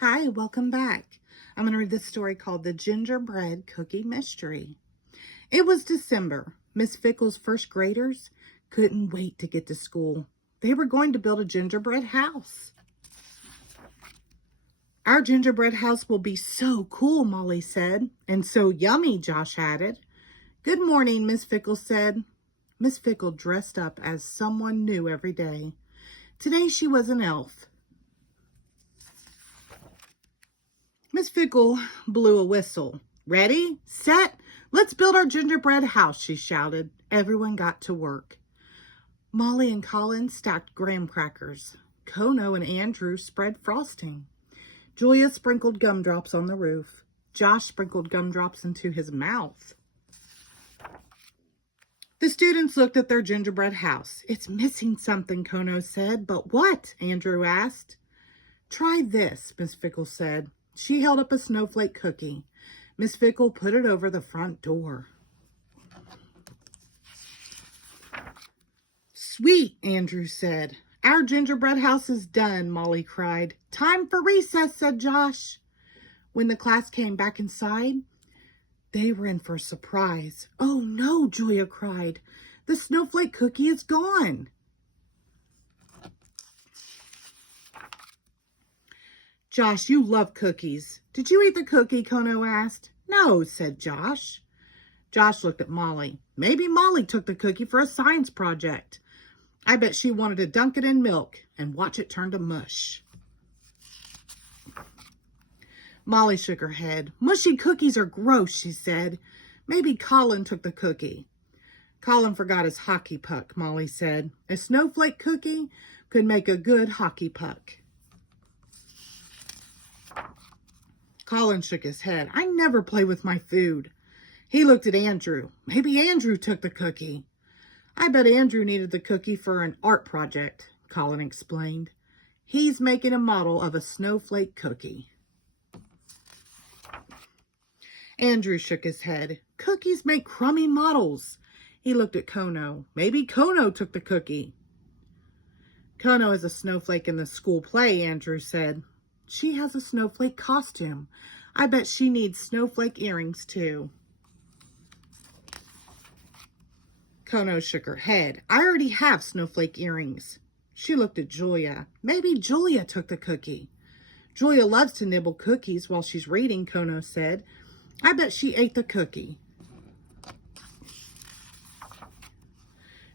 Hi, welcome back. I'm going to read this story called The Gingerbread Cookie Mystery. It was December. Miss Fickle's first graders couldn't wait to get to school. They were going to build a gingerbread house. Our gingerbread house will be so cool, Molly said. And so yummy, Josh added. Good morning, Miss Fickle said. Miss Fickle dressed up as someone new every day. Today she was an elf. Miss Fickle blew a whistle. Ready, set, let's build our gingerbread house, she shouted. Everyone got to work. Molly and Colin stacked graham crackers. Kono and Andrew spread frosting. Julia sprinkled gumdrops on the roof. Josh sprinkled gumdrops into his mouth. The students looked at their gingerbread house. It's missing something, Kono said. But what? Andrew asked. Try this, Miss Fickle said. She held up a snowflake cookie. Miss Fickle put it over the front door. Sweet, Andrew said. Our gingerbread house is done, Molly cried. Time for recess, said Josh. When the class came back inside, they were in for a surprise. Oh no, Julia cried. The snowflake cookie is gone. Josh, you love cookies. Did you eat the cookie? Kono asked. No, said Josh. Josh looked at Molly. Maybe Molly took the cookie for a science project. I bet she wanted to dunk it in milk and watch it turn to mush. Molly shook her head. Mushy cookies are gross, she said. Maybe Colin took the cookie. Colin forgot his hockey puck, Molly said. A snowflake cookie could make a good hockey puck. Colin shook his head. I never play with my food. He looked at Andrew. Maybe Andrew took the cookie. I bet Andrew needed the cookie for an art project, Colin explained. He's making a model of a snowflake cookie. Andrew shook his head. Cookies make crummy models. He looked at Kono. Maybe Kono took the cookie. Kono is a snowflake in the school play, Andrew said. She has a snowflake costume. I bet she needs snowflake earrings too. Kono shook her head. I already have snowflake earrings. She looked at Julia. Maybe Julia took the cookie. Julia loves to nibble cookies while she's reading, Kono said. I bet she ate the cookie.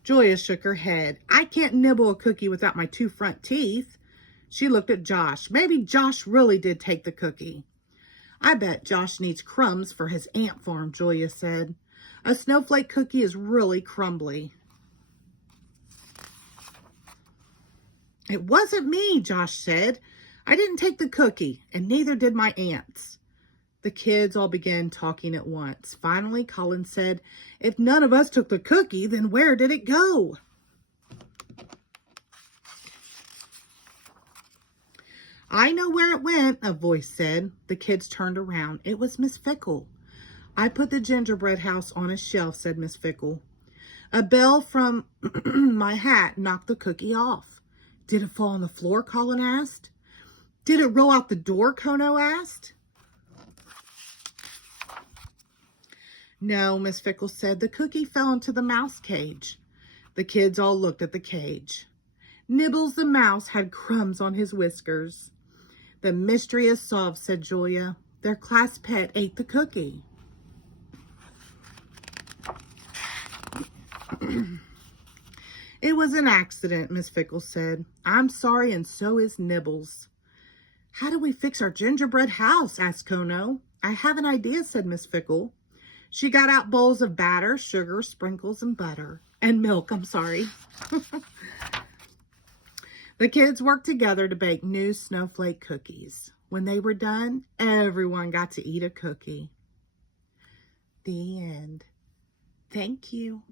Julia shook her head. I can't nibble a cookie without my two front teeth. She looked at Josh. Maybe Josh really did take the cookie. I bet Josh needs crumbs for his ant farm, Julia said. A snowflake cookie is really crumbly. It wasn't me, Josh said. I didn't take the cookie, and neither did my ants. The kids all began talking at once. Finally, Colin said, if none of us took the cookie, then where did it go? I know where it went, a voice said. The kids turned around. It was Miss Fickle. I put the gingerbread house on a shelf, said Miss Fickle. A bell from my hat knocked the cookie off. Did it fall on the floor? Colin asked. Did it roll out the door? Kono asked. No, Miss Fickle said. The cookie fell into the mouse cage. The kids all looked at the cage. Nibbles the mouse had crumbs on his whiskers. The mystery is solved, said Julia. Their class pet ate the cookie. It was an accident, Miss Fickle said. I'm sorry, and so is Nibbles. How do we fix our gingerbread house? Asked Kono. I have an idea, said Miss Fickle. She got out bowls of batter, sugar, sprinkles, and butter. And milk, I'm sorry. The kids worked together to bake new snowflake cookies. When they were done, everyone got to eat a cookie. The end. Thank you.